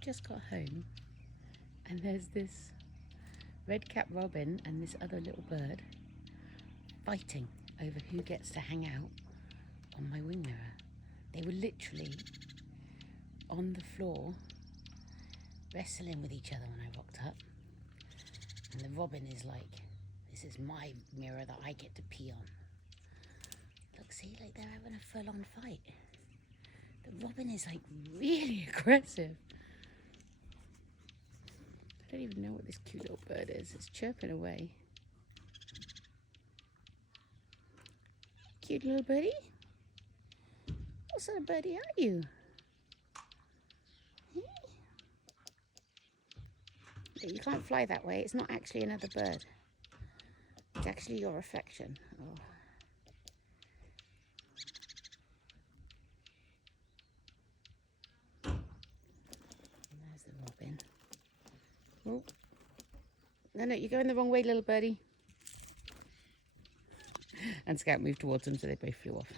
just got home and there's this red-capped robin and this other little bird fighting over who gets to hang out on my wing mirror. They were literally on the floor wrestling with each other when I rocked up. And the robin is like, this is my mirror that I get to pee on. Look, see, like they're having a full-on fight. The robin is like really aggressive. I don't even know what this cute little bird is. It's chirping away. Cute little birdie. What sort of birdie are you? You can't fly that way. It's not actually another bird. It's actually your reflection. Oh. And there's the robin. Oh. No, you're going the wrong way, little birdie. And Scout moved towards them, so they both flew off.